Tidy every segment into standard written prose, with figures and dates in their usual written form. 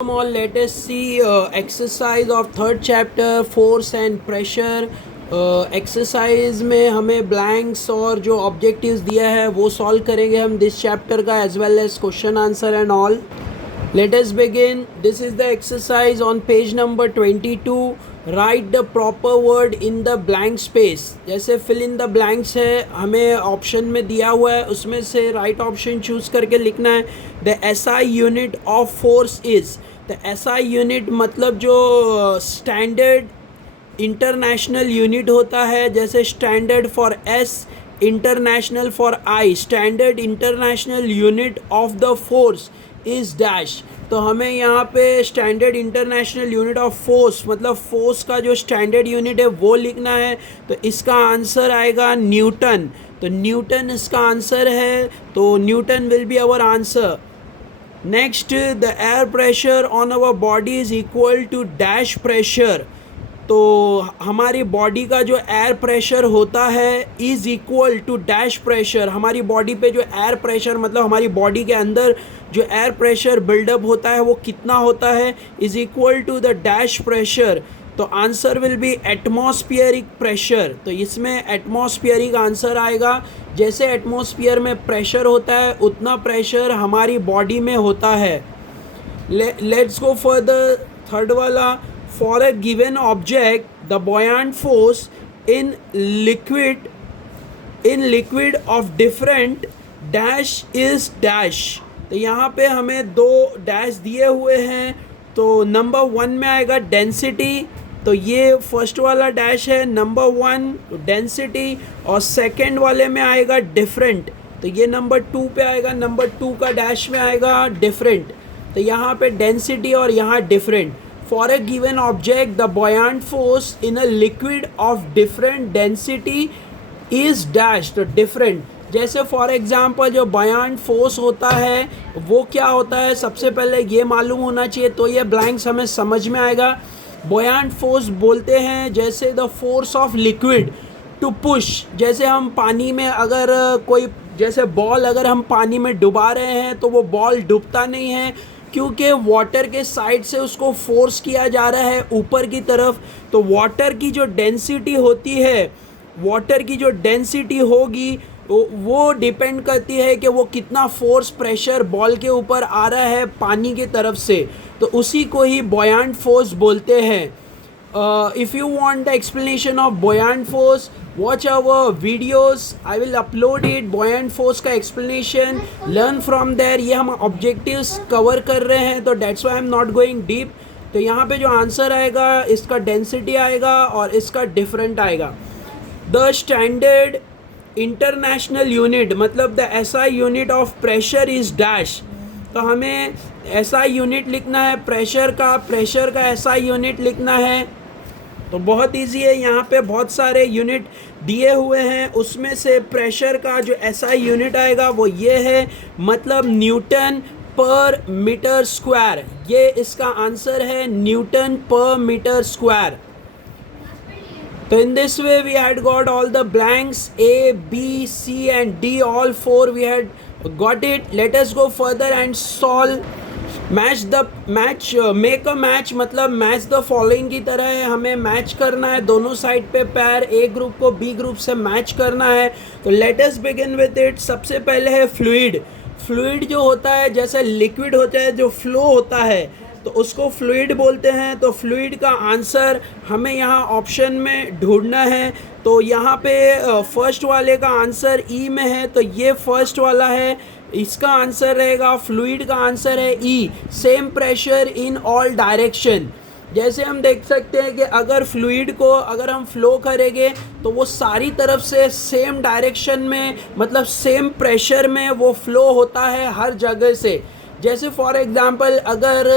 Come on, let us see exercise of third chapter, force and pressure. Exercise में हमें blanks और जो objectives दिया है वो सॉल्व करेंगे हम दिस चैप्टर का as well as question answer and all. Let us begin. This is the exercise on page number 22. Write the proper word in the blank space. जैसे फिल इन द ब्लैंक्स है, हमें option में दिया हुआ है, उसमें से राइट ऑप्शन चूज़ करके लिखना है. The SI unit of force is. The SI unit मतलब जो स्टैंडर्ड इंटरनेशनल यूनिट होता है, जैसे standard for S, international for I. Standard international unit of the force is dash. तो हमें यहाँ पे standard international unit of force मतलब फोर्स का जो स्टैंडर्ड यूनिट है वो लिखना है. तो इसका आंसर आएगा न्यूटन. तो न्यूटन इसका आंसर है, तो Newton will be our answer. Next, the air pressure on our body is equal to dash pressure. तो हमारी बॉडी का जो एयर प्रेशर होता है is equal to dash pressure. हमारी बॉडी पे जो एयर प्रेशर मतलब हमारी बॉडी के अंदर जो एयर प्रेशर बिल्डअप होता है वो कितना होता है, is equal to the dash pressure. तो answer will be atmospheric pressure. तो इसमें एटमॉस्फियरिक आंसर आएगा. जैसे एटमॉस्फियर में प्रेशर होता है उतना प्रेशर हमारी बॉडी में होता है. Let's go for the third वाला. For a given object, the buoyant force in liquid of different dash is dash. तो यहाँ पे हमें दो डैश दिए हुए हैं. तो नंबर 1 में आएगा डेंसिटी. तो ये फर्स्ट वाला डैश है नंबर 1 डेंसिटी, और सेकंड वाले में आएगा डिफरेंट. तो ये नंबर 2 पे आएगा. नंबर 2 का डैश में आएगा डिफरेंट. तो यहाँ पे डेंसिटी और यहाँ different. For a given object, the buoyant force in a liquid of different density is dash. तो different. जैसे फॉर एग्जाम्पल जो buoyant force होता है वो क्या होता है, सबसे पहले ये मालूम होना चाहिए, तो ये ब्लैंक्स हमें समझ में आएगा. buoyant force बोलते हैं जैसे the force of liquid to push. जैसे हम पानी में अगर कोई जैसे बॉल अगर हम पानी में डुबा रहे हैं तो वो बॉल डूबता नहीं है, क्योंकि वाटर के साइड से उसको फोर्स किया जा रहा है ऊपर की तरफ. तो वाटर की जो डेंसिटी होती है, वाटर की जो डेंसिटी होगी वो डिपेंड करती है कि वो कितना फोर्स प्रेशर बॉल के ऊपर आ रहा है पानी की तरफ से. तो उसी को ही buoyant force बोलते हैं. If you want the explanation of buoyant force, watch our videos. I will upload it. buoyant force का explanation, learn from there. ये हम objectives cover कर रहे हैं, तो that's why I'm not going deep. तो यहाँ पे जो आंसर आएगा इसका डेंसिटी आएगा और इसका डिफरेंट आएगा. The standard international unit मतलब the SI unit of pressure is dash. तो हमें SI यूनिट लिखना है प्रेशर का SI यूनिट लिखना है. तो बहुत इजी है, यहाँ पे बहुत सारे यूनिट दिए हुए हैं, उसमें से प्रेशर का जो SI यूनिट आएगा वो ये है, मतलब न्यूटन पर मीटर स्क्वायर. ये इसका आंसर है न्यूटन पर मीटर स्क्वायर. तो in this way we had got all the blanks A, B, C and D, all four we had got it. Let us go further and solve. Make a match मतलब match the following की तरह है. हमें match करना है दोनों side पे पैर, ए ग्रुप को बी ग्रुप से मैच करना है. तो let us begin with it. सबसे पहले है फ्लूइड. फ्लूइड जो होता है जैसे लिक्विड होता है जो फ्लो होता है तो उसको फ्लूइड बोलते हैं. तो फ्लूइड का आंसर हमें यहाँ ऑप्शन में ढूंढना है. तो यहाँ पे फर्स्ट वाले का आंसर ई में है, तो ये फर्स्ट वाला है, इसका आंसर रहेगा. फ्लूइड का आंसर है E. Same pressure in all direction. जैसे हम देख सकते हैं कि अगर फ्लूइड को अगर हम फ्लो करेंगे तो वो सारी तरफ से सेम डायरेक्शन में मतलब सेम प्रेशर में वो फ्लो होता है हर जगह से. जैसे फॉर एग्जांपल अगर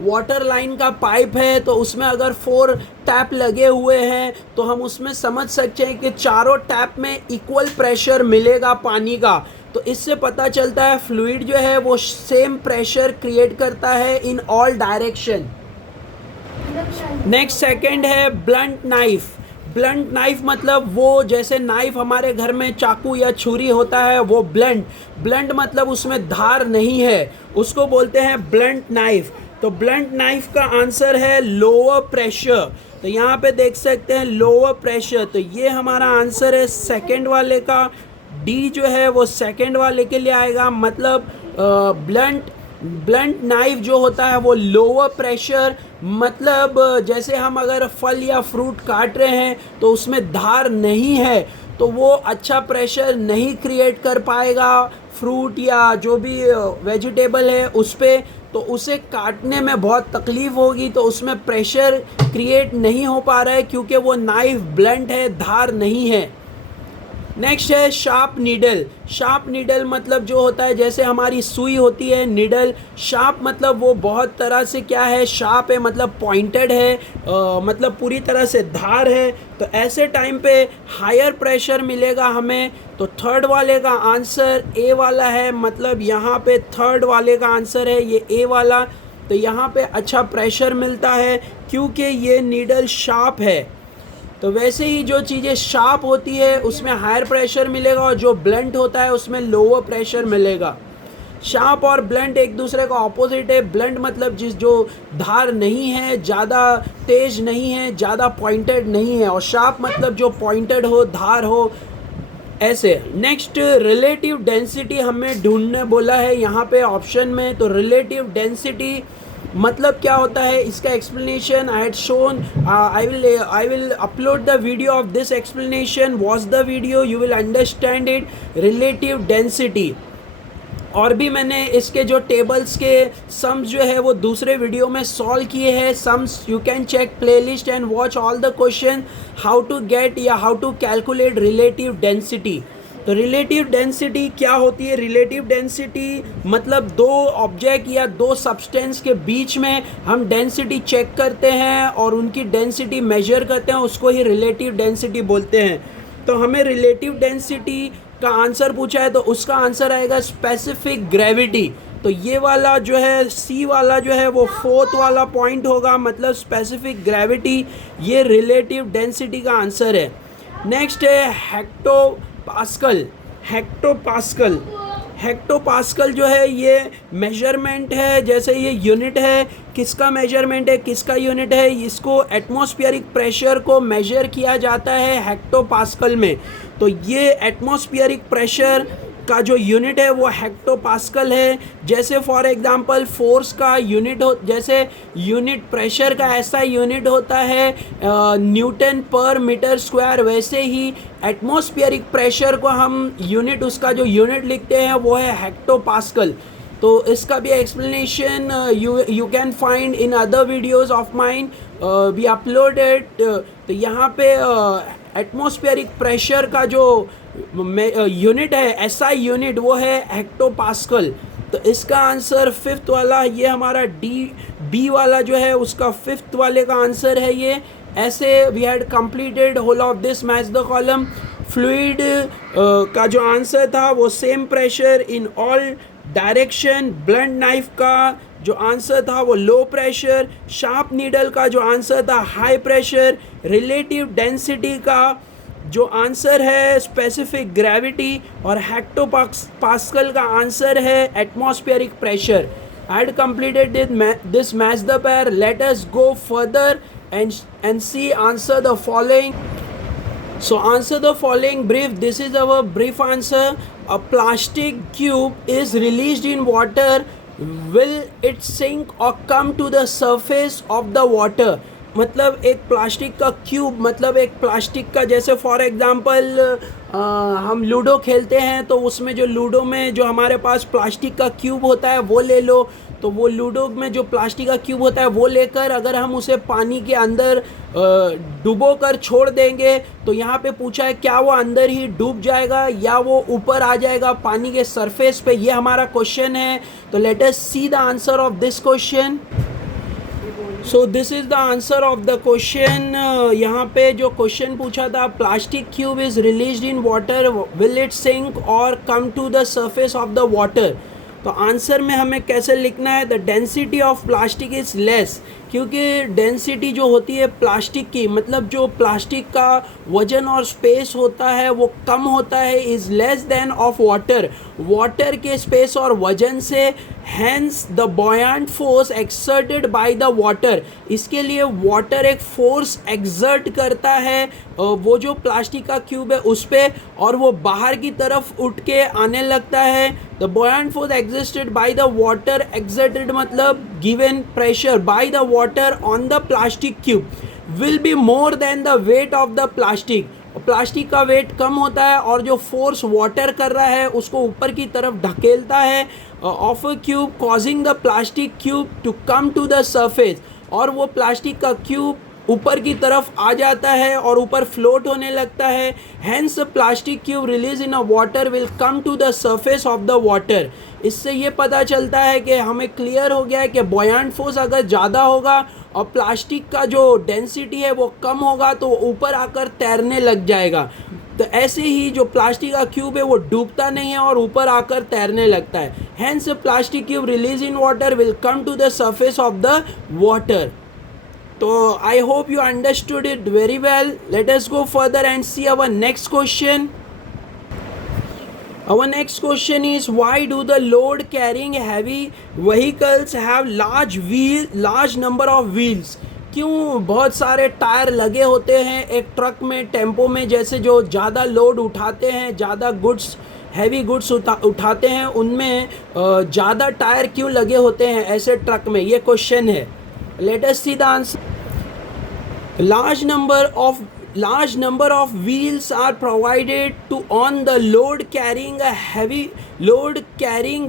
वाटर लाइन का पाइप है तो उसमें अगर 4 टैप लगे हुए हैं तो हम उसमें समझ सकते हैं कि चारों टैप में इक्वल प्रेशर मिलेगा पानी का. तो इससे पता चलता है फ्लूइड जो है वो सेम प्रेशर क्रिएट करता है इन ऑल डायरेक्शन. नेक्स्ट सेकंड है ब्लंट नाइफ. ब्लंट नाइफ मतलब वो जैसे नाइफ हमारे घर में चाकू या छुरी होता है वो ब्लंट मतलब उसमें धार नहीं है, उसको बोलते हैं ब्लंट नाइफ. तो ब्लंट नाइफ का आंसर है लोअर प्रेशर। तो यहाँ पे देख सकते हैं लोअर प्रेशर, तो ये हमारा आंसर है सेकंड वाले का। डी जो है वो सेकंड वाले के लिए आएगा, मतलब ब्लंट नाइफ जो होता है वो लोअर प्रेशर, मतलब जैसे हम अगर फल या फ्रूट काट रहे हैं तो उसमें धार नहीं है तो वो अच्छा प्रेशर नहीं क्रिएट कर पाएगा फ्रूट या जो भी वेजिटेबल है उस पर, तो उसे काटने में बहुत तकलीफ़ होगी, तो उसमें प्रेशर क्रिएट नहीं हो पा रहा है क्योंकि वो नाइफ ब्लंट है, धार नहीं है। नेक्स्ट है शार्प नीडल। शार्प नीडल मतलब जो होता है जैसे हमारी सुई होती है, नीडल शार्प मतलब वो बहुत तरह से क्या है, शार्प है मतलब पॉइंटेड है, मतलब पूरी तरह से धार है। तो ऐसे टाइम पे हायर प्रेशर मिलेगा हमें। तो थर्ड वाले का आंसर ए वाला है, मतलब यहाँ पे थर्ड वाले का आंसर है ये ए वाला। तो यहाँ पे अच्छा प्रेशर मिलता है क्योंकि ये नीडल शार्प है। तो वैसे ही जो चीज़ें शार्प होती है उसमें हायर प्रेशर मिलेगा और जो ब्लंट होता है उसमें लोअर प्रेशर मिलेगा। शार्प और ब्लंट एक दूसरे का ऑपोजिट है। ब्लंट मतलब जो धार नहीं है, ज़्यादा तेज नहीं है, ज़्यादा पॉइंटेड नहीं है, और शार्प मतलब जो पॉइंटेड हो, धार हो, ऐसे। नेक्स्ट रिलेटिव डेंसिटी हमें ढूंढने बोला है यहाँ पे ऑप्शन में। तो रिलेटिव डेंसिटी मतलब क्या होता है, इसका explanation I had shown, I will upload the video of this explanation, watch the video, you will understand it. Relative density और भी मैंने इसके जो टेबल्स के सम्स जो है वो दूसरे वीडियो में सॉल्व किए हैं sums. You can check playlist and watch all the question how to get या how to calculate relative density. तो रिलेटिव डेंसिटी क्या होती है? रिलेटिव डेंसिटी मतलब दो ऑब्जेक्ट या दो सब्सटेंस के बीच में हम डेंसिटी चेक करते हैं और उनकी डेंसिटी मेजर करते हैं, उसको ही रिलेटिव डेंसिटी बोलते हैं। तो हमें रिलेटिव डेंसिटी का आंसर पूछा है तो उसका आंसर आएगा स्पेसिफिक ग्रेविटी। तो ये वाला जो है सी वाला जो है वो फोर्थ वाला पॉइंट होगा, मतलब स्पेसिफिक ग्रेविटी, ये रिलेटिव डेंसिटी का आंसर है। नेक्स्ट है हेक्टोपास्कल। हेक्टोपास्कल जो है ये मेजरमेंट है, जैसे ये यूनिट है, किसका मेजरमेंट है, किसका यूनिट है, इसको एटमॉस्फेरिक प्रेशर को मेजर किया जाता है हेक्टोपास्कल में। तो ये एटमॉस्फेरिक प्रेशर का जो यूनिट है वो हेक्टोपास्कल है। जैसे फॉर एग्जांपल फोर्स का यूनिट हो, जैसे यूनिट प्रेशर का ऐसा यूनिट होता है न्यूटन पर मीटर स्क्वायर, वैसे ही एटमॉस्फेरिक प्रेशर को हम यूनिट, उसका जो यूनिट लिखते हैं वो है हेक्टोपास्कल। तो इसका भी explanation you can find in other videos of mine, we uploaded. तो यहाँ पे एटमॉस्फेरिक प्रेशर का जो यूनिट है, ऐसा यूनिट, वो है हेक्टोपास्कल। तो इसका आंसर फिफ्थ वाला, ये हमारा बी वाला जो है उसका फिफ्थ वाले का आंसर है ये। ऐसे we had completed whole of this match the column. Fluid का जो आंसर था वो same pressure in all direction. Blunt knife का जो आंसर था वो लो प्रेशर। शार्प नीडल का जो आंसर था हाई प्रेशर। रिलेटिव डेंसिटी का जो आंसर है स्पेसिफिक ग्रेविटी, और हेक्टोपास्कल का आंसर है atmospheric pressure. I had completed this match the pair. Late us go further and see answer the following. So answer the following brief. This is our brief answer. A plastic cube is released in water. Will it sink or come to the surface of the water? मतलब एक plastic का cube, मतलब एक plastic का, जैसे for example हम ludo खेलते हैं तो उसमें जो लूडो में जो हमारे पास प्लास्टिक का क्यूब होता है वो ले लो। तो वो लूडो में जो प्लास्टिक का क्यूब होता है वो लेकर अगर हम उसे पानी के अंदर डुबो कर छोड़ देंगे तो यहाँ पे पूछा है क्या वो अंदर ही डूब जाएगा या वो ऊपर आ जाएगा पानी के सरफेस पे, ये हमारा क्वेश्चन है। तो let us see the answer of this question. So this is the answer of the question. यहाँ पे जो क्वेश्चन पूछा था, plastic cube is released in water, will it sink और come to the surface of the water. तो answer में हमें कैसे लिखना है, the density of plastic is less क्योंकि डेंसिटी जो होती है प्लास्टिक की, मतलब जो प्लास्टिक का वजन और स्पेस होता है वो कम होता है, is less than of water, water के स्पेस और वजन से। Hence the buoyant force exerted by the water, इसके लिए वाटर एक फोर्स एक्सर्ट करता है वो जो प्लास्टिक का क्यूब है उस पर, और वो बाहर की तरफ उठ के आने लगता है। The buoyant force existed by the water exerted मतलब given pressure by the water on the plastic cube will be more than the weight of the plastic, plastic का वेट कम होता है और जो फोर्स वाटर कर रहा है उसको ऊपर की तरफ ढकेलता है of a cube, causing the plastic cube to come to the surface, और वो प्लास्टिक का क्यूब ऊपर की तरफ आ जाता है और ऊपर फ्लोट होने लगता है। Hence plastic cube release in a water will come to the surface of the water. इससे ये पता चलता है कि हमें क्लियर हो गया है कि बॉयंट फोर्स अगर ज़्यादा होगा और प्लास्टिक का जो डेंसिटी है वो कम होगा तो ऊपर आकर तैरने लग जाएगा। तो ऐसे ही जो प्लास्टिक का क्यूब है वो डूबता नहीं है और ऊपर आकर तैरने लगता है। Hence plastic cube release in water will come to the surface of the water. तो I hope you understood it very well. Let us go further and see our next question. Our next question is, why do the load carrying heavy vehicles have large number of wheels? क्यों बहुत सारे tyre लगे होते हैं एक truck में, tempo में, जैसे जो ज़्यादा लोड उठाते हैं, ज़्यादा गुड्स, हैवी गुड्स उठाते हैं, उनमें ज़्यादा टायर क्यों लगे होते हैं ऐसे ट्रक में? ये क्वेश्चन है. Let us see the answer. Large number of wheels are provided to on the load carrying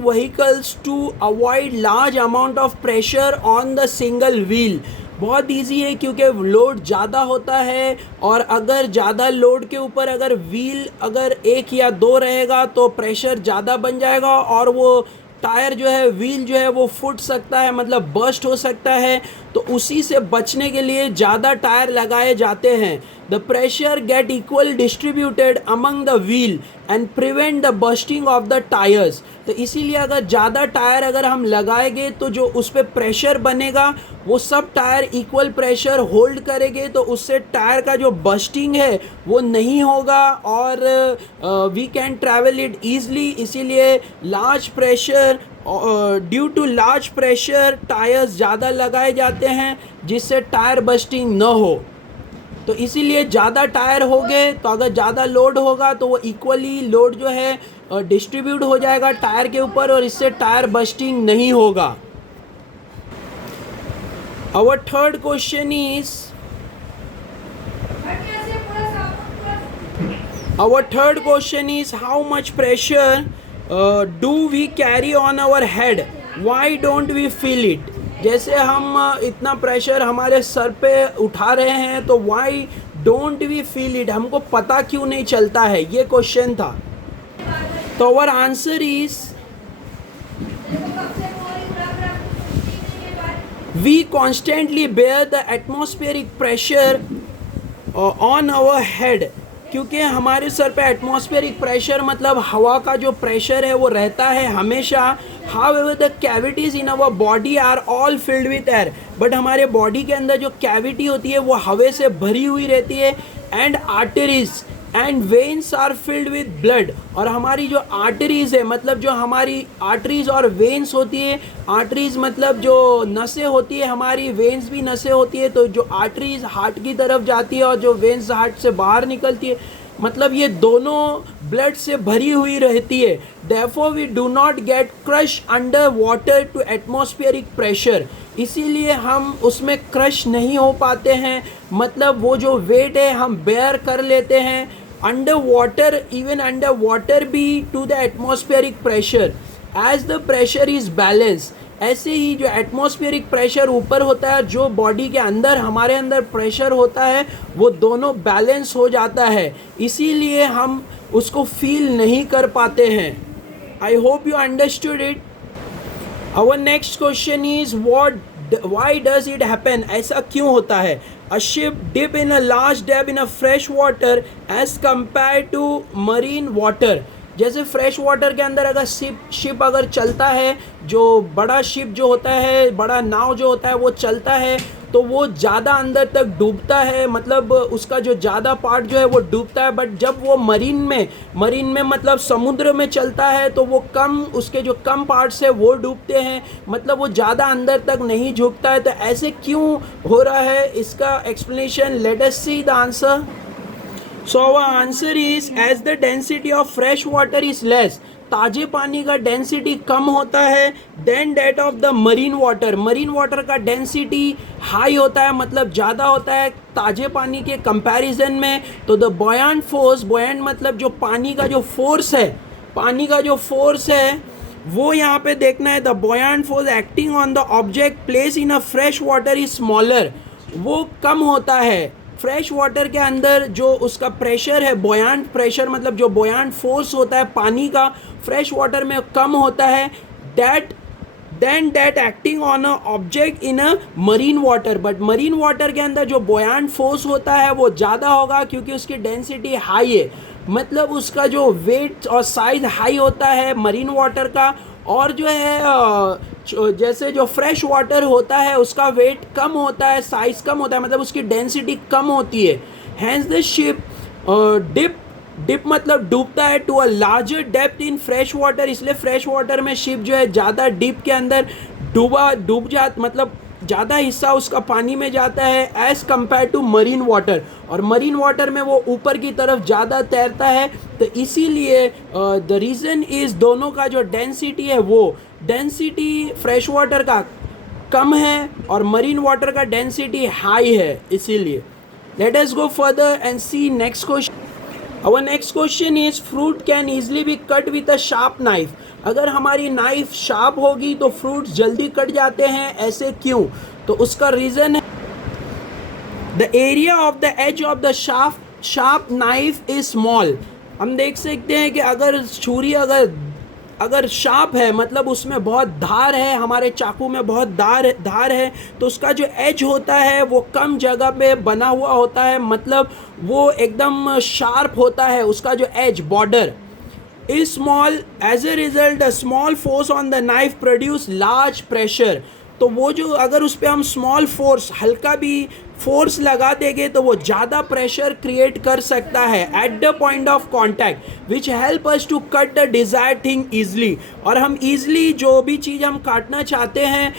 vehicles to avoid large amount of pressure on the single wheel. बहुत ईजी है क्योंकि लोड ज़्यादा होता है और अगर ज़्यादा लोड के ऊपर अगर व्हील अगर एक या दो रहेगा तो प्रेशर ज़्यादा बन जाएगा और वो टायर जो है, व्हील जो है वो फूट सकता है, मतलब बर्स्ट हो सकता है. तो उसी से बचने के लिए ज़्यादा टायर लगाए जाते हैं. The pressure get equal distributed among the wheel and prevent the bursting of the tyres. तो इसीलिए अगर ज़्यादा टायर अगर हम लगाएंगे तो जो उस पर प्रेशर बनेगा वो सब टायर इक्वल प्रेशर होल्ड करेंगे, तो उससे टायर का जो बर्स्टिंग है वो नहीं होगा और we can travel it easily. इसीलिए large pressure due to large pressure tyres ज़्यादा लगाए जाते हैं जिससे टायर बर्स्टिंग न हो. तो इसीलिए ज़्यादा टायर हो गए तो अगर ज़्यादा लोड होगा तो वो इक्वली लोड जो है डिस्ट्रीब्यूट हो जाएगा टायर के ऊपर और इससे टायर बर्स्टिंग नहीं होगा. Our third question is, how much pressure do we carry on our head? Why don't we feel it? जैसे हम इतना प्रेशर हमारे सर पे उठा रहे हैं तो why don't we feel it? हमको पता क्यों नहीं चलता है? ये क्वेश्चन था. तो our answer is, we constantly bear the atmospheric pressure on our head. क्योंकि हमारे सर पे एटमॉस्फेरिक प्रेशर मतलब हवा का जो प्रेशर है वो रहता है हमेशा. However, the cavities in our body are all filled with air. But हमारे बॉडी के अंदर जो कैविटी होती है वो हवा से भरी हुई रहती है. And arteries and veins are filled with blood. और हमारी जो आर्टरीज है मतलब जो हमारी आर्टरीज और वेन्स होती है, आर्टरीज मतलब जो नसें होती है हमारी, वेन्स भी नसें होती है. तो जो आर्टरीज हार्ट की तरफ जाती है और जो वेन्स हार्ट से बाहर निकलती है, मतलब ये दोनों ब्लड से भरी हुई रहती है. Therefore we do not get crushed under water to atmospheric pressure. इसीलिए हम उसमें क्रश नहीं हो पाते हैं, मतलब वो जो वेट है हम बेयर कर लेते हैं under water, even under water भी to the atmospheric pressure as the pressure is balance. ऐसे ही जो एटमॉस्फेरिक प्रेशर ऊपर होता है, जो बॉडी के अंदर हमारे अंदर प्रेशर होता है वो दोनों बैलेंस हो जाता है, इसीलिए हम उसको फील नहीं कर पाते हैं. I hope you understood it. Our next question is, why does it happen? ऐसा क्यों होता है? A ship dip in a large depth in a fresh water as compared to marine water. जैसे फ्रेश वाटर के अंदर अगर ship अगर चलता है, जो बड़ा शिप जो होता है, बड़ा नाव जो होता है वो चलता है, तो वो ज़्यादा अंदर तक डूबता है, मतलब उसका जो ज़्यादा पार्ट जो है वो डूबता है। बट जब वो मरीन में मतलब समुद्र में चलता है तो वो कम, उसके जो कम पार्ट्स है वो डूबते हैं, मतलब वो ज़्यादा अंदर तक नहीं झुकता है। तो ऐसे क्यों हो रहा है, इसका explanation, let us see the answer. So our answer is as the density of fresh water is less, ताजे पानी का डेंसिटी कम होता है than that of the marine water का डेंसिटी हाई होता है, मतलब ज़्यादा होता है ताजे पानी के कंपैरिजन में। तो द बॉयंट फोर्स, बॉयंट मतलब जो पानी का जो फोर्स है वो यहाँ पे देखना है। The buoyant force acting on the object place in a fresh water is smaller, वो कम होता है। फ्रेश वाटर के अंदर जो उसका प्रेशर है, बॉयंट प्रेशर मतलब जो बॉयंट फोर्स होता है पानी का, फ्रेश वाटर में कम होता है that acting on a object in a marine water. But marine water के अंदर जो बॉयंट फोर्स होता है वो ज़्यादा होगा क्योंकि उसकी डेंसिटी हाई है, मतलब उसका जो वेट और साइज हाई होता है मरीन वाटर का। और जो है जैसे जो फ्रेश वाटर होता है उसका वेट कम होता है, साइज कम होता है, मतलब उसकी डेंसिटी कम होती है। हैंस द शिप डिप मतलब डूबता है to a larger depth in fresh water, इसलिए फ्रेश वाटर में शिप जो है ज़्यादा डीप के अंदर डूब जाता, मतलब ज़्यादा हिस्सा उसका पानी में जाता है as compared to marine water, और मरीन वाटर में वो ऊपर की तरफ ज़्यादा तैरता है। तो इसीलिए द रीज़न इज़ दोनों का जो डेंसिटी है वो डेंसिटी फ्रेश वाटर का कम है और मरीन वाटर का डेंसिटी हाई है, इसीलिए। Let us go further and see next question. Our next question is fruit can easily be cut with a sharp knife. अगर हमारी नाइफ शार्प होगी तो फ्रूट्स जल्दी कट जाते हैं, ऐसे क्यों? तो उसका रीज़न है the area of the edge of the sharp knife is small. हम देख सकते हैं कि अगर छुरी अगर शार्प है मतलब उसमें बहुत धार है, हमारे चाकू में बहुत धार है, तो उसका जो एज होता है वो कम जगह पे बना हुआ होता है, मतलब वो एकदम शार्प होता है, उसका जो edge border is small. As a result the small force on the knife produce large pressure. तो वो जो अगर उस पर हम स्मॉल फोर्स, हल्का भी फोर्स लगा देंगे तो वो ज़्यादा प्रेशर क्रिएट कर सकता है at the point of contact which help us to cut the desired thing easily. और हम ईजली जो भी चीज़ हम काटना चाहते हैं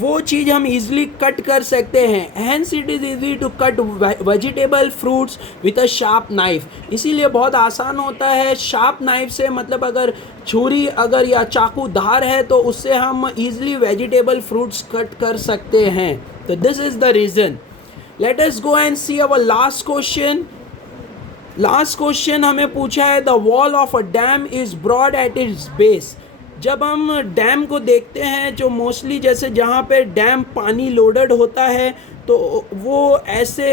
वो चीज़ हम ईजली कट कर सकते हैं। Hence it is easy to cut vegetable fruits with a sharp knife, इसीलिए बहुत आसान होता है शार्प नाइफ से, मतलब अगर छुरी अगर या चाकू धार है तो उससे हम ईजली वेजिटेबल फ्रूट्स कट कर सकते हैं। तो this is the reason. Let us go and see our last question. Last question हमें पूछा है the wall of a dam is broad at its base. जब हम डैम को देखते हैं जो मोस्टली जैसे जहाँ पे डैम पानी लोडेड होता है तो वो ऐसे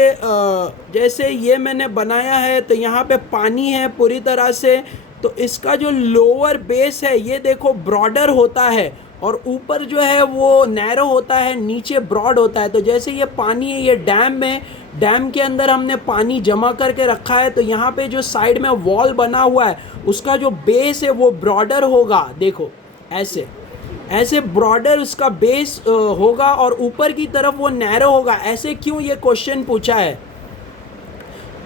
जैसे ये मैंने बनाया है तो यहाँ पे पानी है पूरी तरह से, तो इसका जो लोअर बेस है ये देखो ब्रॉडर होता है और ऊपर जो है वो नैरो होता है, नीचे ब्रॉड होता है। तो जैसे ये पानी है, ये डैम के अंदर हमने पानी जमा करके रखा है, तो यहाँ पे जो साइड में वॉल बना हुआ है उसका जो बेस है वो ब्रॉडर होगा। देखो ऐसे ब्रॉडर उसका बेस होगा और ऊपर की तरफ वो नैरो होगा। ऐसे क्यों, ये क्वेश्चन पूछा है।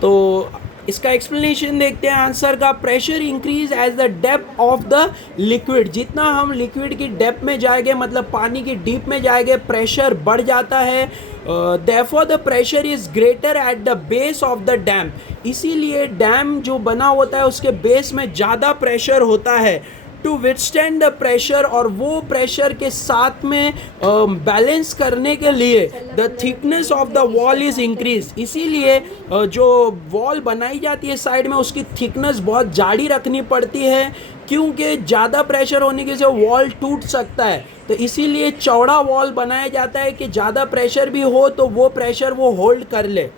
तो इसका एक्सप्लेनेशन देखते हैं आंसर का। Pressure increase as the depth of the liquid, जितना हम लिक्विड की डेप्थ में जाएंगे मतलब पानी की डीप में जाएंगे प्रेशर बढ़ जाता है। Therefore the pressure is greater at the base of the dam, इसीलिए डैम जो बना होता है उसके बेस में ज़्यादा प्रेशर होता है टू विथस्टैंड द प्रेशर, और वो प्रेशर के साथ में बैलेंस करने के लिए the thickness of the wall is increase. इसीलिए जो वॉल बनाई जाती है साइड में उसकी थिकनेस बहुत जाड़ी रखनी पड़ती है, क्योंकि ज़्यादा प्रेशर होने की वजह से वॉल टूट सकता है। तो इसीलिए चौड़ा वॉल बनाया जाता है कि ज़्यादा प्रेशर भी हो तो वो प्रेशर वो होल्ड कर ले।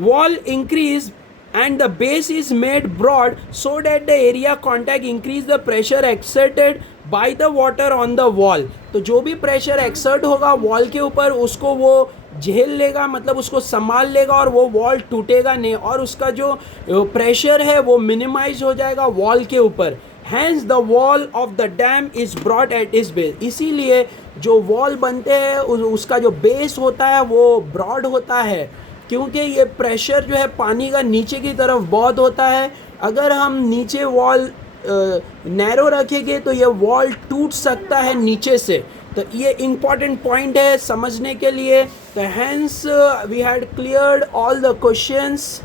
Wall increase and the base is made broad so that the area contact increase the pressure exerted bye the water on the wall. तो जो भी प्रेशर एक्सर्ट होगा वॉल के ऊपर उसको वो झेल लेगा, मतलब उसको संभाल लेगा और वो वॉल टूटेगा नहीं और उसका जो प्रेशर है वो मिनिमाइज हो जाएगा वॉल के ऊपर। Hence the wall of the dam is broad at its base, इसीलिए जो वॉल बनते हैं उसका जो बेस होता है वो ब्रॉड होता है, क्योंकि ये प्रेशर जो है पानी का नीचे की तरफ बहुत होता है। अगर हम नीचे वॉल नैरो रखेंगे तो ये वॉल टूट सकता है नीचे से। तो ये इम्पॉर्टेंट पॉइंट है समझने के लिए। तो hence we had cleared all the questions.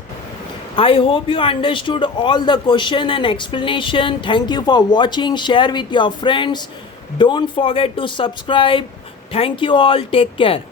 I hope you understood all the question and explanation. Thank you for watching. Share with your friends. Don't forget to subscribe. Thank you all. Take care.